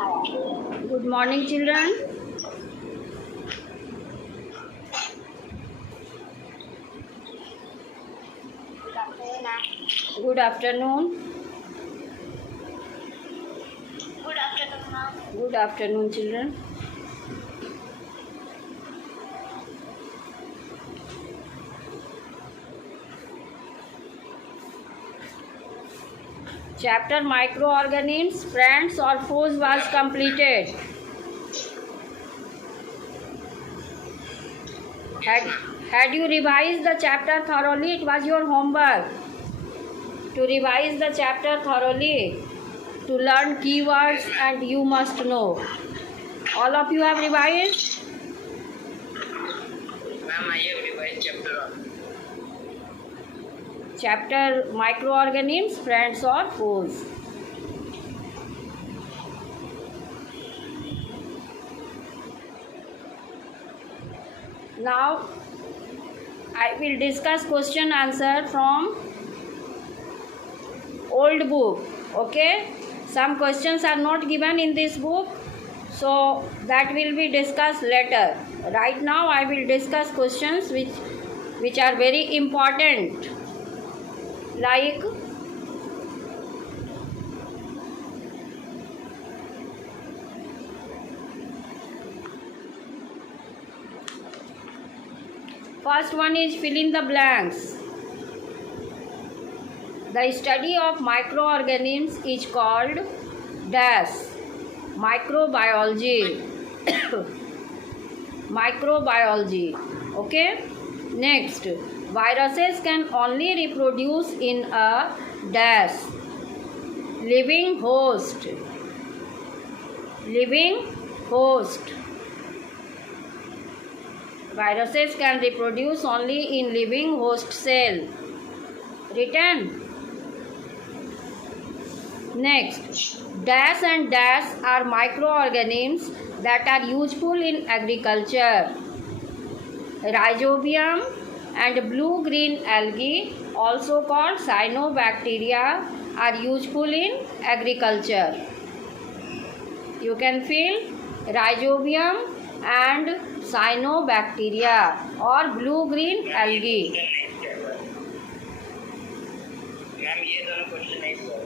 Good morning, children. Good afternoon. Good afternoon, ma'am. Good afternoon, children. Chapter Microorganisms, Friends or Foes was completed. Had you revised the chapter thoroughly, it was your homework to revise the chapter thoroughly, to learn keywords, and you must know. All of you have revised? Ma'am, I have revised chapter 1. Chapter Microorganisms, Friends or Foes. Now I will discuss question answer from old book. Okay, some questions are not given in this book, so that will be discussed later. Right now I will discuss questions which are very important, like first one is fill in the blanks. The study of microorganisms is called dash microbiology. Microbiology. Okay. Next, viruses can only reproduce in a dash living host. Living host. Viruses can reproduce only in living host cell. Written. Next, dash and dash are microorganisms that are useful in agriculture. Rhizobium and blue-green algae, also called cyanobacteria, are useful in agriculture. You can fill rhizobium and cyanobacteria or blue-green algae. Ma'am, ये दोनों question नहीं हुआ.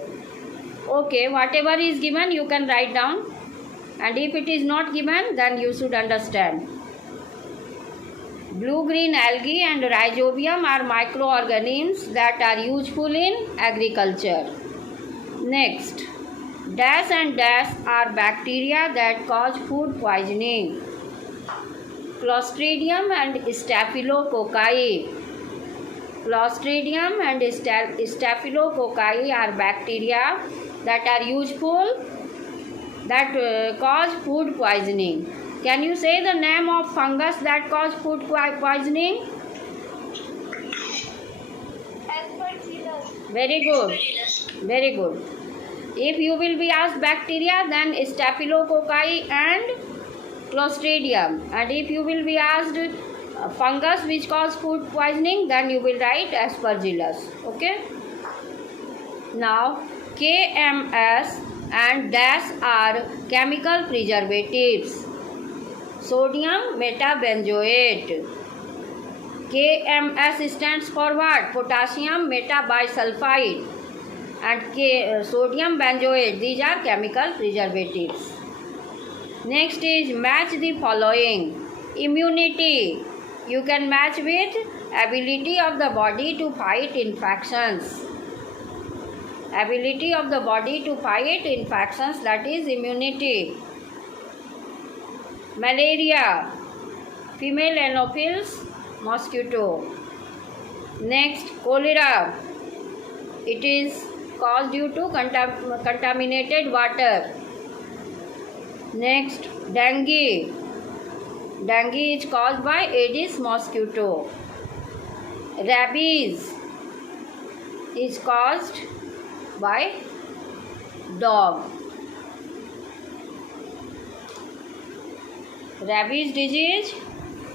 Okay, whatever is given you can write down, and if it is not given then you should understand. Blue-green algae and rhizobium are microorganisms that are useful in agriculture. Next, dash and dash are bacteria that cause food poisoning. Clostridium and Staphylococci. Clostridium and Staphylococci are bacteria that are useful, that cause food poisoning. Can you say the name of fungus that cause food poisoning? Aspergillus. Very good. Very good. If you will be asked bacteria, then Staphylococci and Clostridium. And if you will be asked fungus which cause food poisoning, then you will write Aspergillus. Okay. Now, KMS and dash are chemical preservatives. Sodium metabenzoate. KMS stands for what? Potassium metabisulfite and sodium benzoate. These are chemical preservatives. Next is match the following. Immunity. You can match with ability of the body to fight infections. Ability of the body to fight infections, that is immunity. Malaria. Female Anopheles mosquito. Next, cholera. It is caused due to contaminated water. Next, dengue. Dengue is caused by Aedes mosquito. Rabies is caused by dog. Rabies disease,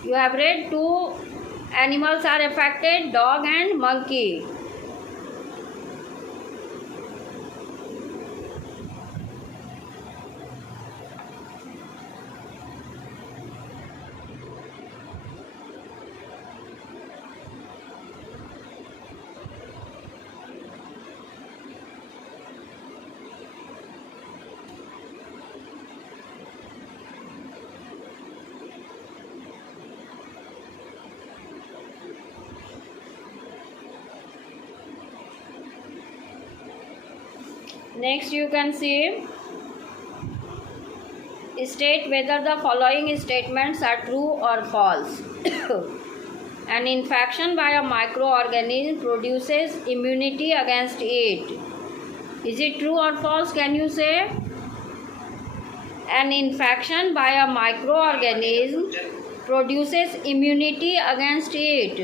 you have read, two animals are affected, dog and monkey. Next you can see, state whether the following statements are true or false. An infection by a microorganism produces immunity against it. Is it true or false? Can you say? An infection by a microorganism produces immunity against it.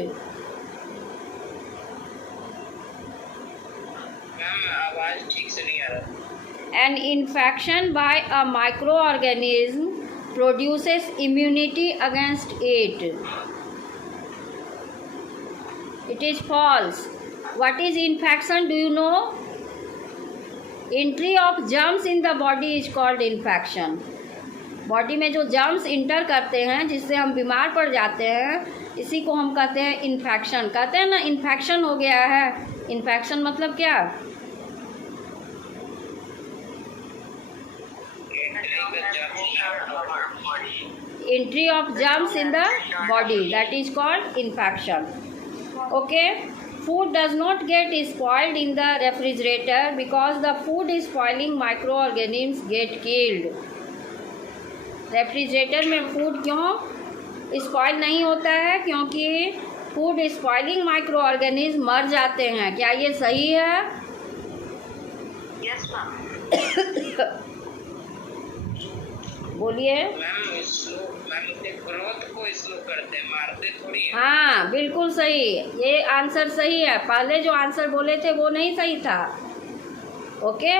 Ma'am आवाज ठीक से नहीं आ रहा. An infection by a microorganism produces immunity against it. It is false. What is infection? Do you know? Entry of germs in the body is called infection. Body में जो germs inter करते हैं जिससे हम बीमार पड़ जाते हैं, इसी को हम कहते हैं इन्फेक्शन. कहते हैं ना इन्फेक्शन हो गया है. इन्फेक्शन मतलब क्या? Entry of germs in the body, that is called infection. Okay. Food does not get spoiled in the refrigerator because the food is spoiling microorganisms get killed. Refrigerator में food क्यों spoil नहीं होता है? क्योंकि food spoiling micro organism मर जाते हैं. क्या ये सही है? Yes ma'am. बोलिए. मैम उसके ग्रोथ को स्लो करते हैं, मारते थोड़ी है. हाँ बिल्कुल सही. ये आंसर सही है. पहले जो आंसर बोले थे वो नहीं सही था. Okay.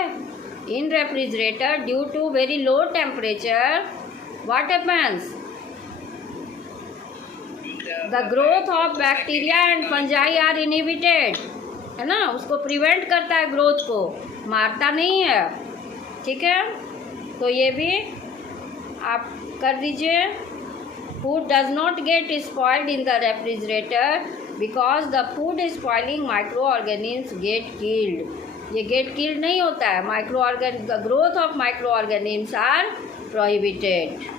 In refrigerator due to very low temperature what happens? The growth of bacteria and fungi are inhibited. है ना, उसको प्रिवेंट करता है, ग्रोथ को मारता नहीं है. ठीक है, तो ये भी आप कर दीजिए. Food does not get spoiled in the refrigerator because the food is spoiling microorganisms get killed. ये get killed नहीं होता है. The growth of microorganisms are prohibited.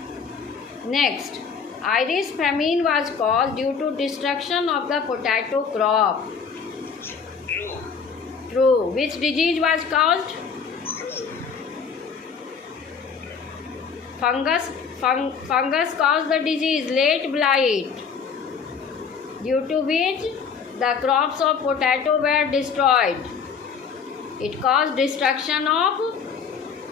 Next, Irish famine was caused due to destruction of the potato crop. True. True. Which disease was caused? Fungus caused the disease late blight, due to which the crops of potato were destroyed. It caused destruction of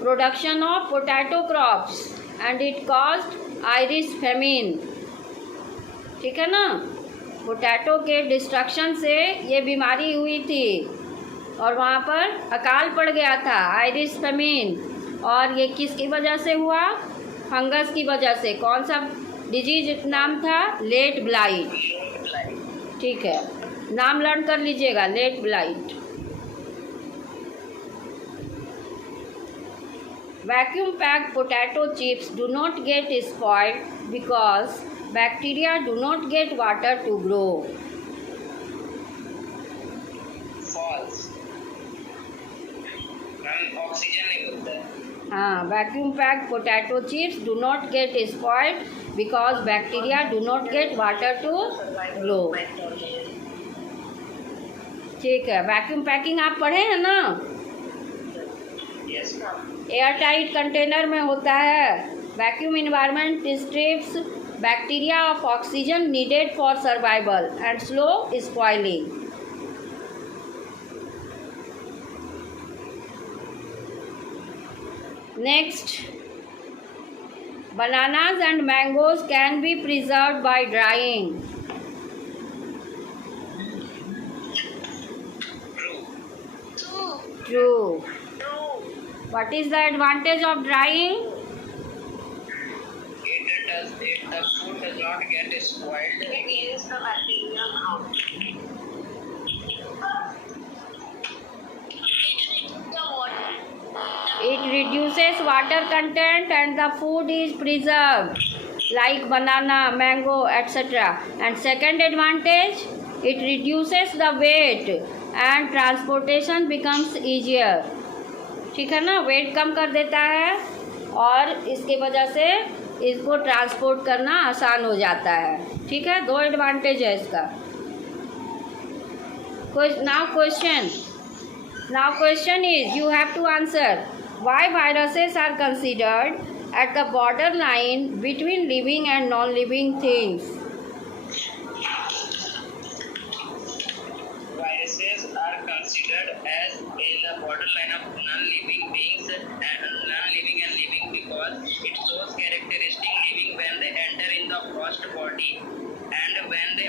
production of potato crops and it caused Irish famine. ठीक है ना, potato के destruction से ये बीमारी हुई थी और वहाँ पर अकाल पड़ गया था, आयरिश फेमिन. और ये किसकी वजह से हुआ? फंगस की वजह से. कौन सा डिजीज नाम था? Late blight. ठीक है, नाम लर्न कर लीजिएगा, late blight. Vacuum packed potato chips do not get spoiled because bacteria do not get water to grow. False. Ma'am oxygen नहीं मिलता है. हाँ, vacuum packed potato chips do not get spoiled because bacteria do not get water to grow. ठीक है, vacuum packing आप पढ़े हैं ना? Yes ma'am. Airtight container में होता है. Vacuum environment strips bacteria of oxygen needed for survival and slow spoiling. Next, bananas and mangoes can be preserved by drying. True. What is the advantage of drying? The food does not get spoiled. It is the bacterial growth. It reduces water content and the food is preserved, like banana, mango, etc. And second advantage, it reduces the weight and transportation becomes easier. ठीक है ना, wait कम कर देता है और इसके वजह से इसको ट्रांसपोर्ट करना आसान हो जाता है. ठीक है, दो एडवांटेज है इसका. Now question, Now question is, you have to answer, why viruses are considered at the borderline between living and non-living things? Viruses are considered as in the borderline of non-living beings and non-living and living because it shows characteristic living when they enter in the host body and when they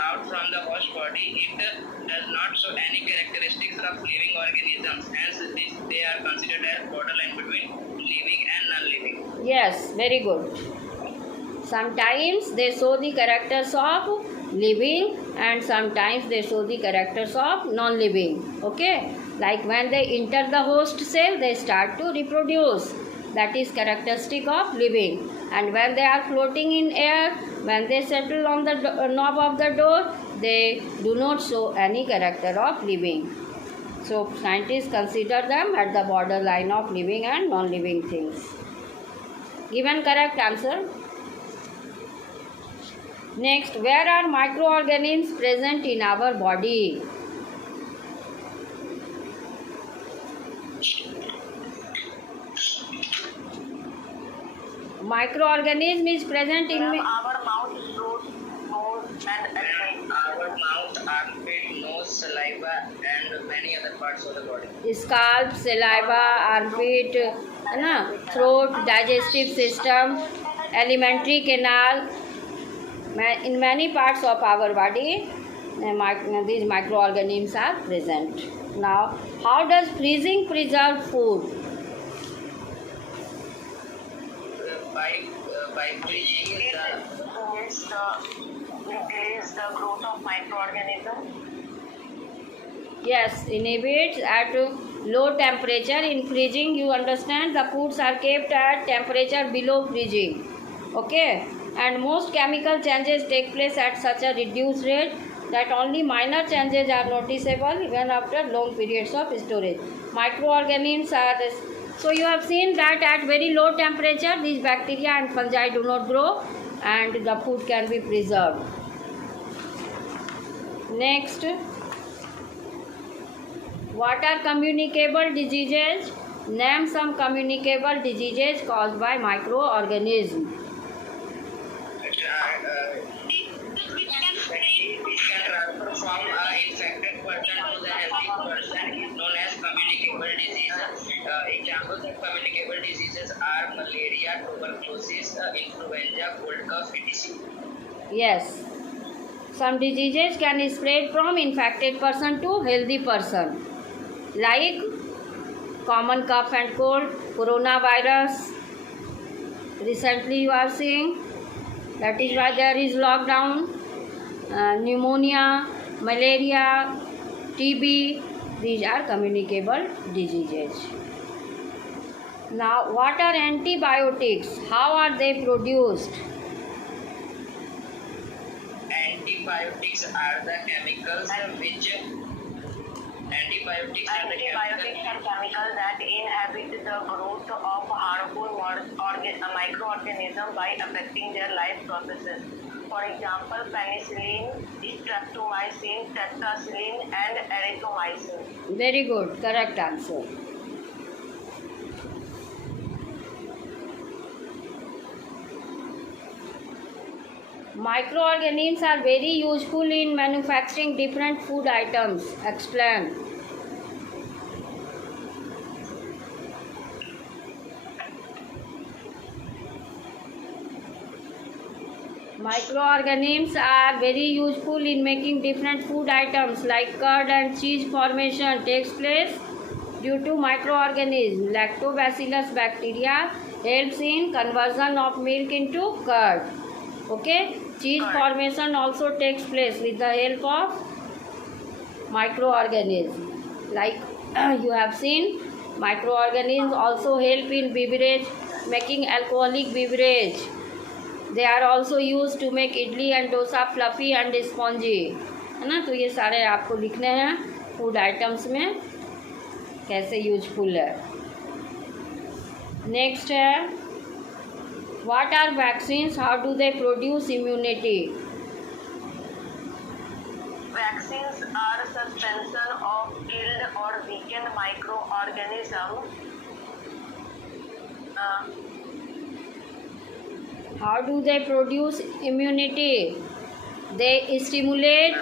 out from the host body it does not show any characteristics of living organisms. Hence, they are considered as borderline between living and non-living. Yes, very good. Sometimes they show the characters of living and sometimes they show the characters of non-living. Okay, like when they enter the host cell, they start to reproduce. That is characteristic of living. And when they are floating in air, when they settle on the knob of the door, they do not show any character of living. So scientists consider them at the borderline of living and non-living things. Given correct answer. Next, where are microorganisms present in our body? Microorganism is present in our mouth, throat, nose, and our mouth, armpit, nose, saliva, and many other parts of the body. Scalp, saliva, armpit, throat, digestive system, alimentary canal. In many parts of our body, these microorganisms are present. Now, how does freezing preserve food? By freezing increase the growth of microorganisms. Yes, inhibits at low temperature. In freezing, you understand, the foods are kept at temperature below freezing. Okay, and most chemical changes take place at such a reduced rate that only minor changes are noticeable even after long periods of storage. Microorganisms are, so you have seen that at very low temperature these bacteria and fungi do not grow and the food can be preserved. Next, what are communicable diseases? Name some communicable diseases caused by microorganisms. From an infected person to the healthy person known as communicable disease. Examples of communicable diseases are malaria, tuberculosis, influenza, cold cough, etc. Yes, some diseases can spread from infected person to healthy person, like common cough and cold, coronavirus. Recently you are seeing, that is why there is lockdown. Pneumonia, malaria, TB, these are communicable diseases. Now, what are antibiotics? How are they produced? Antibiotics are the chemicals which Antibiotics are chemicals that inhibit the growth of harmful microorganisms by affecting their life processes. For example, penicillin, streptomycin, tetracycline, and erythromycin. Very good, correct answer. Microorganisms are very useful in manufacturing different food items. Explain. Microorganisms are very useful in making different food items like curd and cheese formation takes place due to microorganisms. Lactobacillus bacteria helps in conversion of milk into curd. Okay, cheese formation also takes place with the help of microorganisms. Like you have seen, microorganisms also help in beverage, making alcoholic beverage. They are also used to make idli and dosa fluffy and spongy, है ना. तो ये सारे आपको लिखने हैं food items में कैसे यूजफुल है. नेक्स्ट है, what are vaccines, how do they produce immunity. Vaccines are suspension of killed or weakened microorganism. How do they produce immunity? They stimulate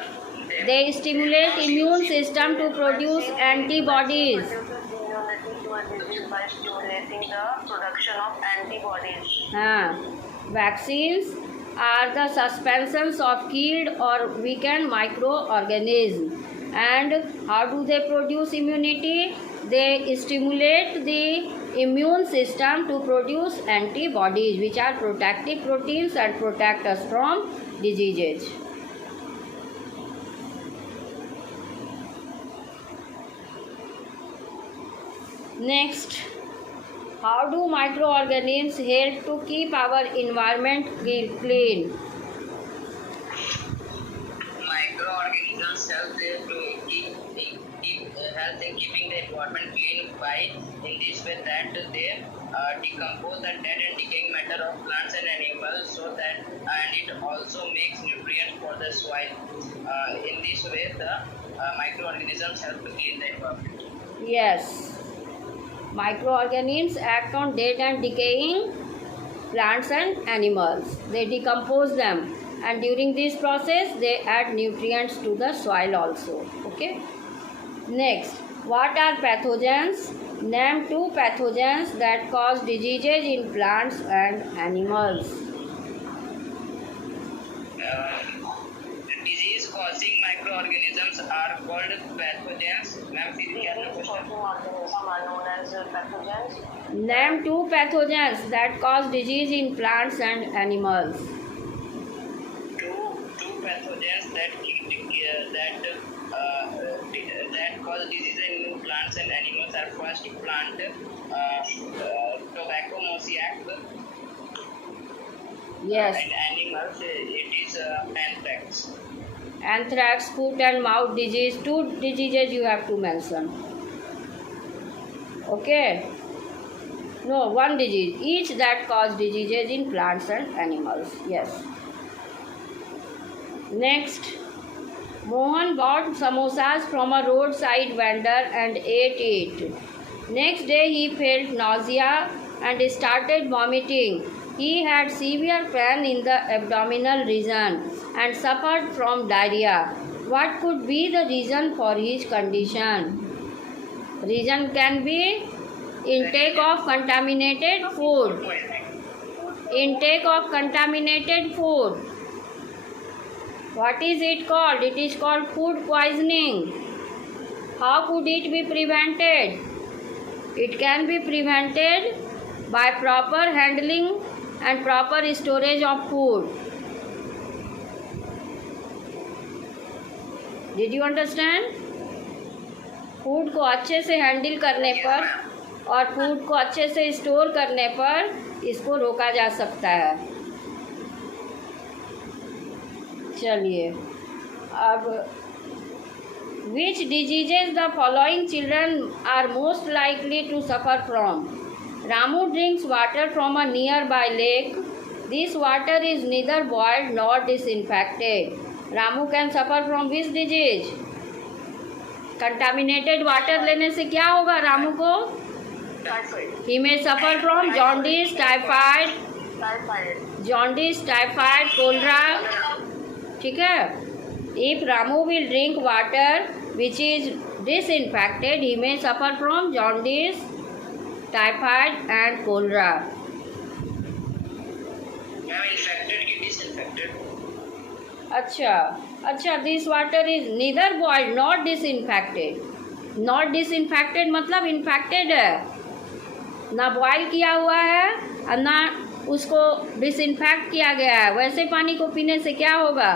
immune system to produce antibodies. Produces immunity to a disease by stimulating the production of antibodies. Vaccines are the suspensions of killed or weakened microorganisms. And how do they produce immunity? They stimulate the immune system to produce antibodies, which are protective proteins and protect us from diseases. Next, how do microorganisms help to keep our environment clean? Microorganisms help to help in keeping the environment clean by in this way that they decompose the dead and decaying matter of plants and animals, so that and it also makes nutrients for the soil. In this way, the microorganisms help to clean the environment. Yes. Microorganisms act on dead and decaying plants and animals. They decompose them, and during this process they add nutrients to the soil also. Okay. Next, what are pathogens? Name 2 pathogens that cause diseases in plants and animals. Disease causing microorganisms are called pathogens. Ma'am, Disease causing organisms are known as pathogens. Name 2 pathogens that cause disease in plants and animals. Two pathogens that cause disease in plants and animals are first plant tobacco mosaic. Yes. And animals it is anthrax. Anthrax, foot and mouth disease. 2 diseases you have to mention. Okay. No, 1 disease. Each that cause diseases in plants and animals. Yes. Next, Mohan bought samosas from a roadside vendor and ate it. Next day he felt nausea and started vomiting. He had severe pain in the abdominal region and suffered from diarrhea. What could be the reason for his condition? Reason can be intake of contaminated food. Intake of contaminated food. What is it called? It is called food poisoning. How could it be prevented? It can be prevented by proper handling and proper storage of food. Did you understand? Food को अच्छे से handle करने पर और food को अच्छे से store करने पर इसको रोका जा सकता है. चलिए अब which diseases the following children are most likely to suffer from? Ramu drinks water from a nearby lake. This water is neither boiled nor disinfected. Ramu can suffer from which disease? Contaminated water लेने से क्या होगा रामू को? He may suffer from jaundice, typhoid, cholera. ठीक है. If Ramu will drink water which is disinfected, he may suffer from jaundice, typhoid and cholera. Infected ki disinfected. अच्छा, this water is neither boiled nor disinfected. Not disinfected मतलब infected है, ना boil किया हुआ है और ना उसको डिसइंफेक्ट किया गया है. वैसे पानी को पीने से क्या होगा?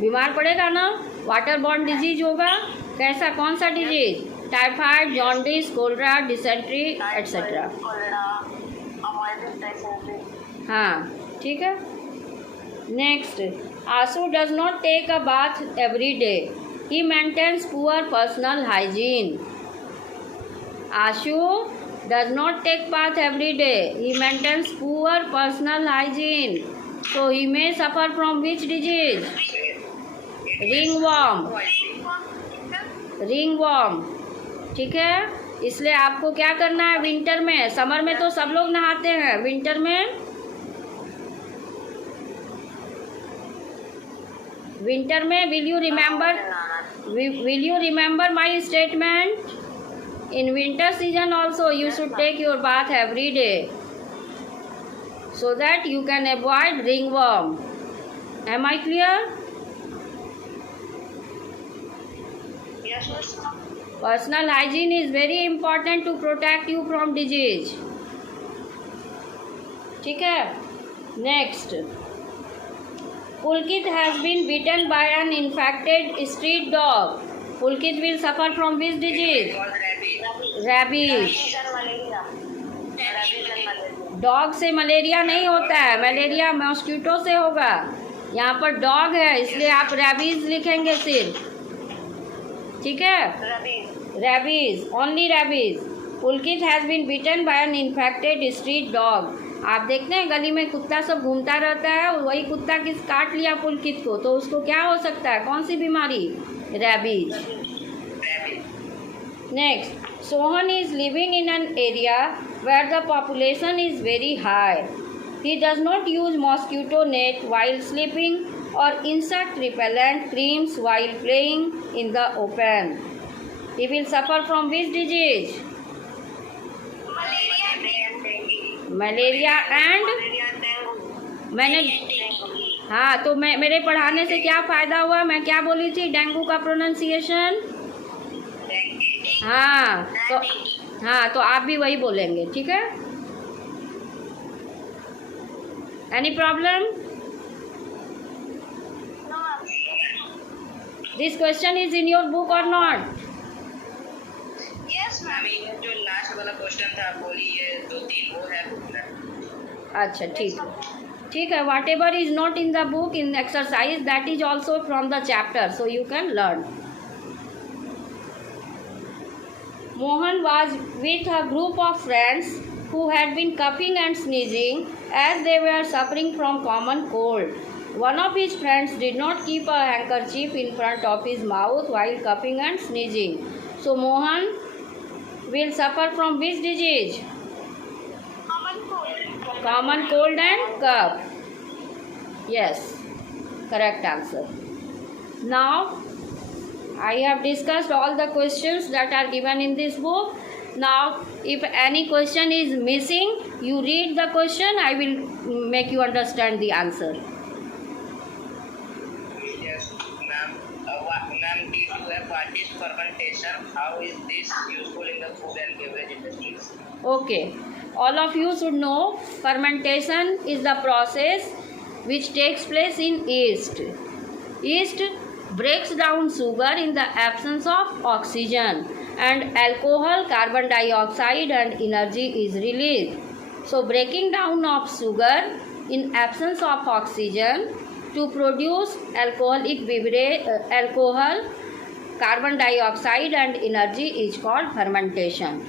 बीमार पड़ेगा ना, वाटर बॉर्न डिजीज होगा. कैसा, कौन सा disease? Typhoid, jaundice, cholera, dysentery etcetera. हाँ, ठीक है. Next, Ashu does not take a bath every day. He maintains poor personal hygiene. Ashu does not take bath every day. He maintains poor personal hygiene. So he may suffer from which disease? Ringworm. ठीक है, इसलिए आपको क्या करना है winter में, summer में तो सब लोग नहाते हैं, विंटर में will you remember my statement? In winter season also you should take your bath every day so that you can avoid ringworm. Am I clear? Yes, miss. Personal hygiene is very important to protect you from disease. ठीक है, next. Pulkit has been bitten by an infected street dog. Pulkit will suffer from which disease? Rabies. Dog से malaria नहीं होता है, malaria mosquito से होगा। यहाँ पर डॉग है इसलिए आप रैबीज लिखेंगे सिर्फ, ठीक है, rabies, only rabies. Pulkit has been bitten by an infected street dog. आप देखते हैं गली में कुत्ता सब घूमता रहता है, वही कुत्ता किस काट लिया पुलकित को, तो उसको क्या हो सकता है, कौन सी बीमारी? Rabies. Next, Sohan is living in an area where the population is very high. He does not use mosquito net while sleeping or insect repellent creams while playing in the open. He will suffer from which disease? Malaria and मैंने हाँ, तो मेरे पढ़ाने से क्या फ़ायदा हुआ? मैं क्या बोली थी? डेंगू का प्रोनाउंसिएशन। हाँ, तो आप भी वही बोलेंगे, ठीक है। Any problem? This question is in your book और नॉट? Yes ma'am. जो लास्ट वाला क्वेश्चन था बोली ये 2-3 वो है बुक में। अच्छा, ठीक है, whatever is not in the book in exercise that is also from the chapter, so you can learn. Mohan was with a group of friends who had been coughing and sneezing as they were suffering from common cold. One of his friends did not keep a handkerchief in front of his mouth while coughing and sneezing. So Mohan will suffer from which disease? Common cold and cough. Yes, correct answer. Now I have discussed all the questions that are given in this book. Now, if any question is missing, you read the question. I will make you understand the answer. Yes, ma'am. Ma'am, due to a party's fermentation, how is this useful in the food and beverage industries? Okay. All of you should know fermentation is the process which takes place in yeast. Yeast breaks down sugar in the absence of oxygen, and alcohol, carbon dioxide and energy is released. So breaking down of sugar in absence of oxygen to produce alcoholic beverage, alcohol, carbon dioxide and energy is called fermentation.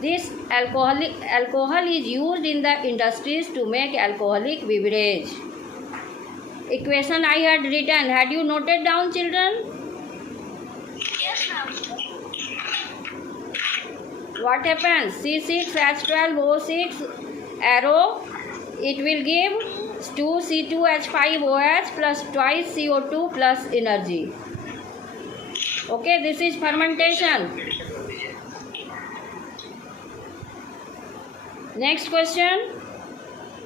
This alcohol is used in the industries to make alcoholic beverage. Equation I had written. Had you noted down, children? Yes, ma'am. What happens? C6H12O6 arrow. It will give 2C2H5OH plus twice CO2 plus energy. Okay, this is fermentation. Next question.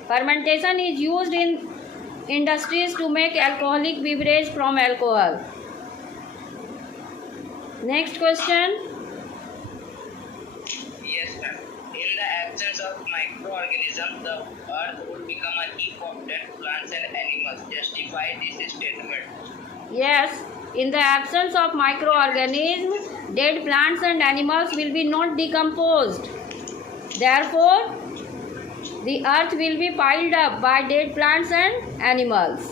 Fermentation is used in industries to make alcoholic beverage from alcohol. Next question. Yes, ma'am. In the absence of microorganisms, the earth would become a heap of dead plants and animals. Justify this statement. Yes, in the absence of microorganisms, dead plants and animals will be not decomposed. Therefore, the earth will be piled up by dead plants and animals.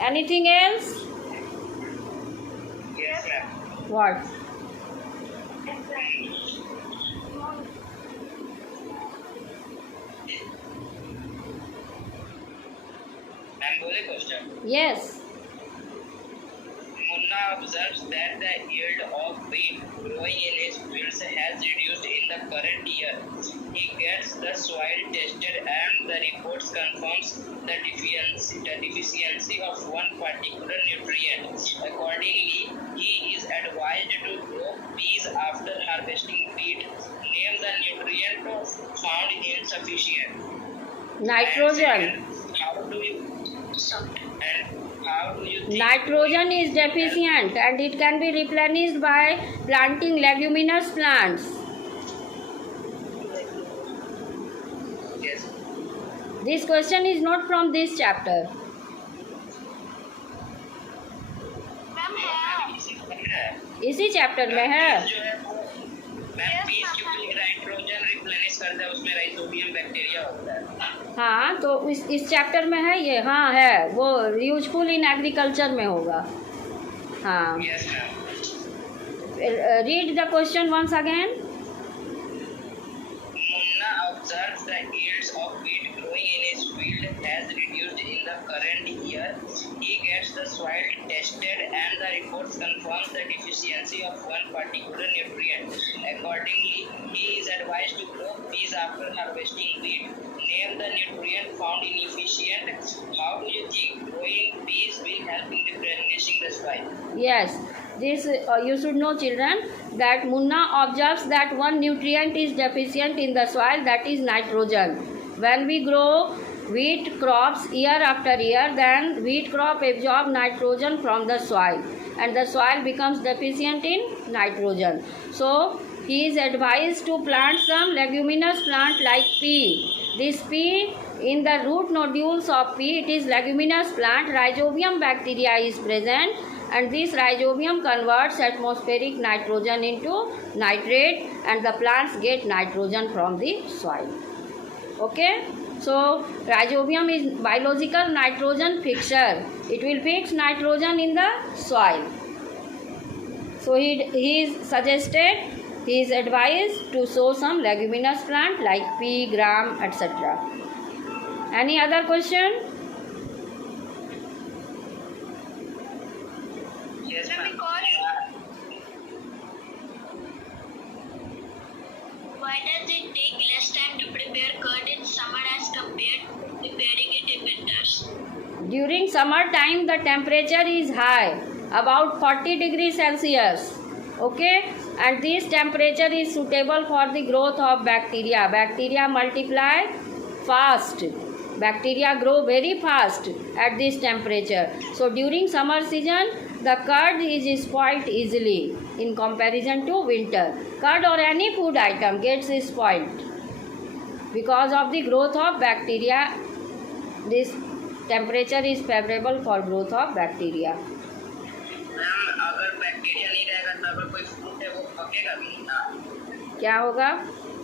Anything else? Yes, ma'am. What? Ma'am, बोले question. Yes. Munna observes that the yield of wheat growing in his fields has reduced in the current year. He gets the soil tested and the reports confirms the deficiency of one particular nutrient. Accordingly, he is advised to grow peas after harvesting wheat. Name the nutrient found insufficient. Nitrogen. How do you think Nitrogen is deficient and it can be replenished by planting leguminous plants. Yes. This question is not from this chapter. इसी chapter में है. जो है वो ma'am piece क्योंकि nitrogen replenish करता है उसमें राइजोबियम बैक्टीरिया होता है. हाँ, तो इस चैप्टर में है ये. हाँ है, वो यूजफुल इन एग्रीकल्चर में होगा. हाँ. Yes ma'am. Read the question once again. Munna observes the yields of wheat growing in his field has reduced in the current year. He gets the soil tested and the reports confirm the deficiency of one particular nutrient. Accordingly, he is advised to grow peas after harvesting wheat. Name the nutrient found inefficient. How do you think growing peas will help in replenishing the soil? Yes, this you should know, children, that Munna observes that one nutrient is deficient in the soil, that is nitrogen. When we grow wheat crops year after year, then wheat crop absorb nitrogen from the soil and the soil becomes deficient in nitrogen. So he is advised to plant some leguminous plant like pea. This pea, in the root nodules of pea, it is leguminous plant, rhizobium bacteria is present and this rhizobium converts atmospheric nitrogen into nitrate and the plants get nitrogen from the soil. Okay? So rhizobium is biological nitrogen fixer. It will fix nitrogen in the soil. So he is suggested, he is advised to sow some leguminous plant like pea, gram, etc. Any other question? Yes, ma'am. Why does it take less time to prepare curd in summer as compared to preparing it in winters? During summer time the temperature is high, about 40 degrees Celsius. Okay, and this temperature is suitable for the growth of bacteria. Bacteria multiply fast. Bacteria grow very fast at this temperature. So during summer season the curd is spoiled easily in comparison to winter. Curd or any food item gets spoiled because of the growth of bacteria. This temperature is favorable for growth of bacteria. Ma'am अगर bacteria नहीं रहेगा तो अगर कोई fruit है वो पकेगा भी नहीं ना. क्या होगा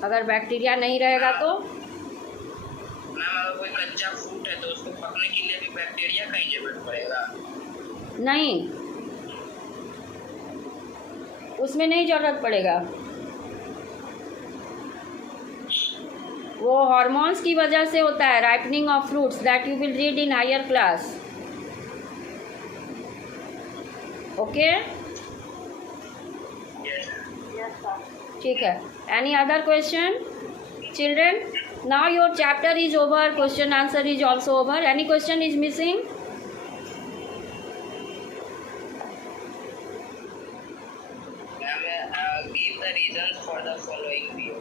अगर बैक्टीरिया नहीं रहेगा तो? मैम अगर कोई कच्चा फ्रूट है तो उसको पकने के लिए भी बैक्टीरिया का ही जरूरत पड़ेगा. नहीं, उसमें नहीं जरूरत पड़ेगा. वो हार्मोन्स की वजह से होता है, ripening of fruits, that you will read in higher class. Okay, Yes. ठीक है. Any other question children? Now your chapter is over, question answer is also over. Any question is missing? Ma'am, give the reasons for the following view.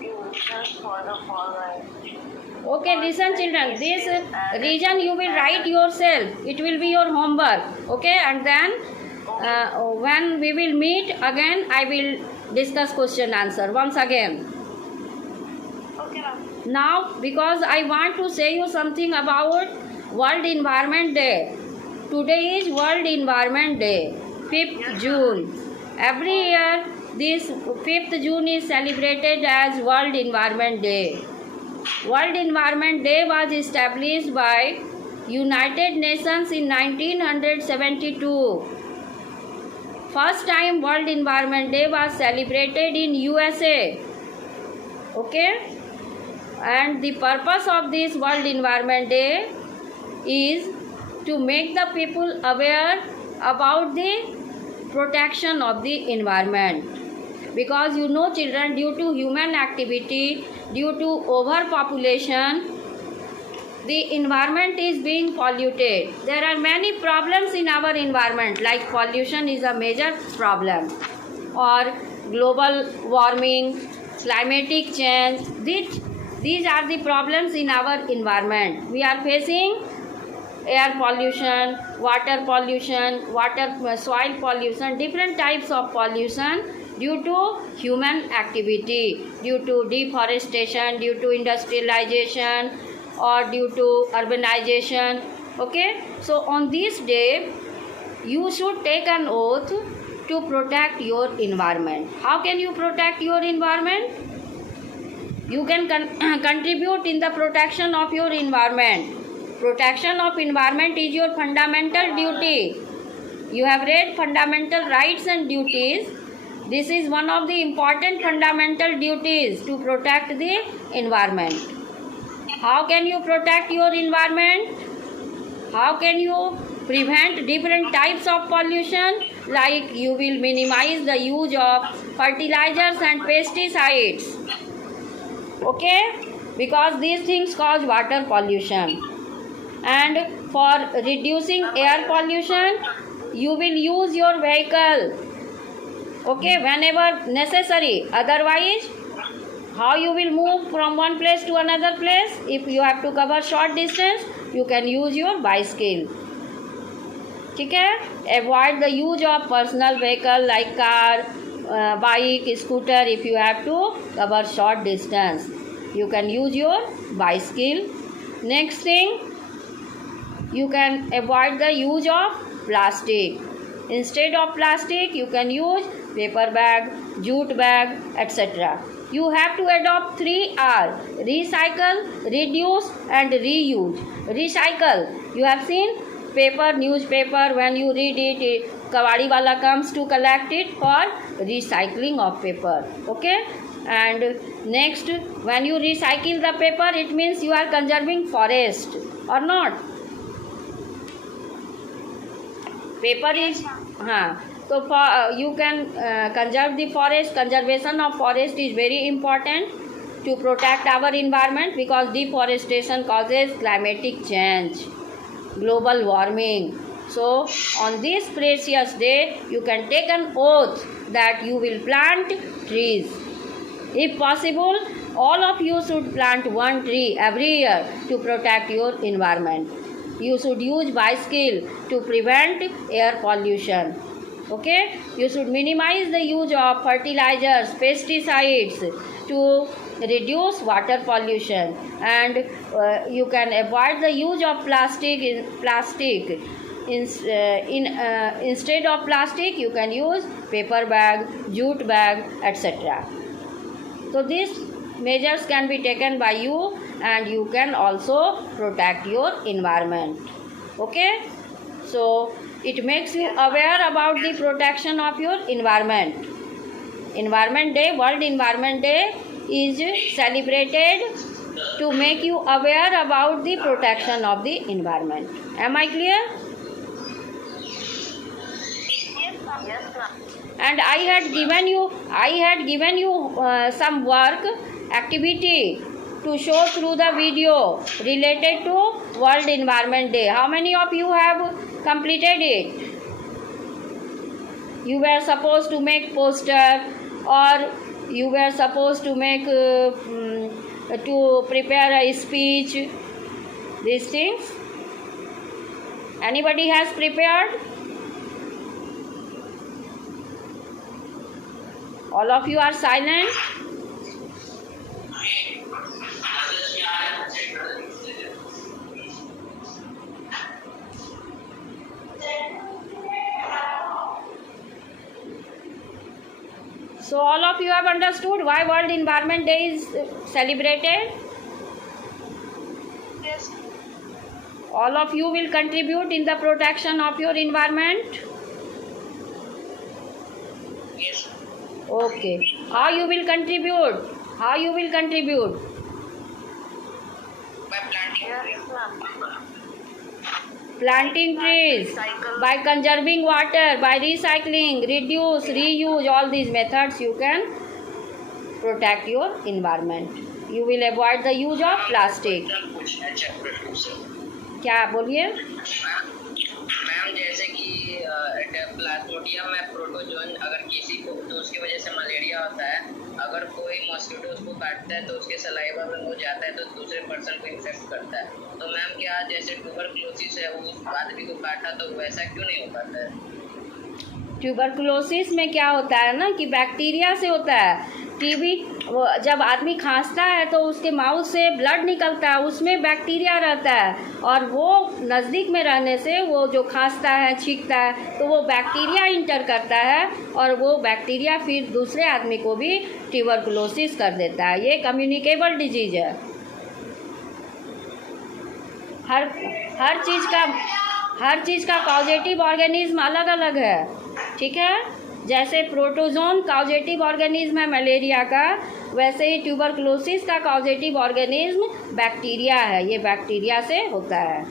Reasons for the following. Okay, listen children, this reason you will write yourself. It will be your homework. Okay, and then when we will meet again, I will discuss question answer once again. Okay, ma'am. Now, because I want to say you something about World Environment Day. Today is World Environment Day, 5th June. Every year, this 5th June is celebrated as World Environment Day. World Environment Day was established by United Nations in 1972. First time World Environment Day was celebrated in USA. Okay? And the purpose of this World Environment Day is to make the people aware about the protection of the environment. Because you know children, due to human activity, due to overpopulation, the environment is being polluted. There are many problems in our environment, like pollution is a major problem, or global warming, climatic change. These are the problems in our environment. We are facing air pollution, soil pollution, different types of pollution due to human activity, due to deforestation, due to industrialization, or due to urbanization. Okay, so on this day you should take an oath to protect your environment. How can you protect your environment? You can contribute in the protection of your environment. Protection of environment is your fundamental duty. You have read fundamental rights and duties. This is one of the important fundamental duties, to protect the environment. How can you protect your environment? How can you prevent different types of pollution? Like you will minimize the use of fertilizers and pesticides. Okay? Because these things cause water pollution. And for reducing air pollution, you will use your vehicle. Okay, whenever necessary. Otherwise, how you will move from one place to another place? If you have to cover short distance, you can use your bicycle. ठीक है? Avoid the use of personal vehicle like car, bike, scooter. If you have to cover short distance, you can use your bicycle. Next thing, you can avoid the use of plastic. Instead of plastic, you can use paper bag, jute bag, etc. You have to adopt 3R: recycle, reduce, and reuse. Recycle. You have seen paper, newspaper, when you read it, kawadi wala comes to collect it for recycling of paper. Okay? And next, when you recycle the paper, it means you are conserving forest or not? Paper is, so you can conserve the forest. Conservation of forest is very important to protect our environment, because deforestation causes climatic change, global warming. So on this precious day, you can take an oath that you will plant trees. If possible, all of you should plant one tree every year to protect your environment. You should use bicycle to prevent air pollution. Okay? You should minimize the use of fertilizers, pesticides to reduce water pollution. And you can avoid the use of plastic. Instead of plastic, you can use paper bag, jute bag, etc. So these measures can be taken by you, and you can also protect your environment. Okay? So it makes you aware about the protection of your environment. Environment Day, World Environment Day is celebrated to make you aware about the protection of the environment. Am I clear? Yes, ma'am. And I had given you some work activity to show through the video related to World Environment Day. How many of you have completed it? You were supposed to make poster, or you were supposed to make to prepare a speech. These things. Anybody has prepared? All of you are silent. So all of you have understood why World Environment Day is celebrated? Yes. All of you will contribute in the protection of your environment? Yes. Okay. How you will contribute? How you will contribute? Yes, ma'am. Planting trees by conserving water, by recycling, reduce, reuse, all these methods you can protect your environment. You will avoid the use of plastic. पूछना है chapter 2 से। क्या बोलिए? Ma'am जैसे कि Plasmodium में protozoan अगर किसी को तो उसकी वजह से मलेरिया होता है, अगर कोई मॉस्किटो उसको काटता है तो उसके सलाइवा में हो जाता है तो दूसरे पर्सन को इन्फेक्ट करता है। तो मैम क्या जैसे ट्यूबरकुलोसिस है वो उस आदमी को काटा तो वैसा क्यों नहीं हो पाता है? ट्यूबरकुलोसिस में क्या होता है ना कि बैक्टीरिया से होता है। टीबी जब आदमी खांसता है तो उसके माउथ से ब्लड निकलता है, उसमें बैक्टीरिया रहता है और वो नज़दीक में रहने से वो जो खांसता है छींकता है तो वो बैक्टीरिया इंटर करता है और वो बैक्टीरिया फिर दूसरे आदमी को भी ट्यूबरकुलोसिस कर देता है। ये कम्युनिकेबल डिजीज है। हर चीज़ का कॉजेटिव ऑर्गेनिज्म अलग अलग है, ठीक है। जैसे प्रोटोजोन कॉजेटिव ऑर्गेनिज्म है मलेरिया का, वैसे ही ट्यूबरकुलोसिस का कॉजेटिव ऑर्गेनिज्म बैक्टीरिया है, ये बैक्टीरिया से होता है,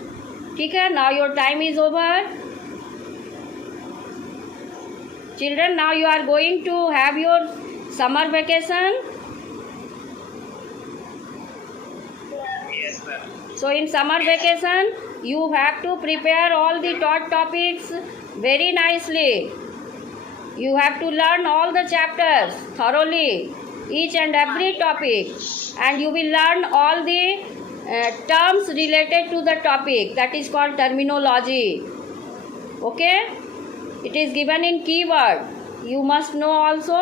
ठीक है। Now your time is over children, now you are going to have your summer vacation. Yes, ma'am. So in summer vacation you have to prepare all the taught topics very nicely. You have to learn all the chapters thoroughly, each and every topic, and you will learn all the terms related to the topic, that is called terminology. Okay, it is given in keyword, you must know also,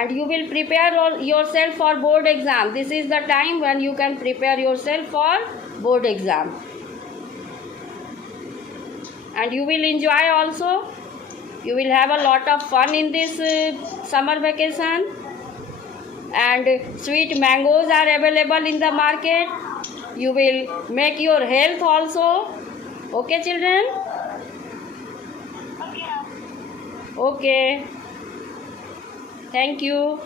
and you will prepare yourself for board exam. This is the time when you can prepare yourself for board exam, and you will enjoy also. You will have a lot of fun in this summer vacation, and sweet mangoes are available in the market. You will make your health also. Okay children? Okay. Thank you.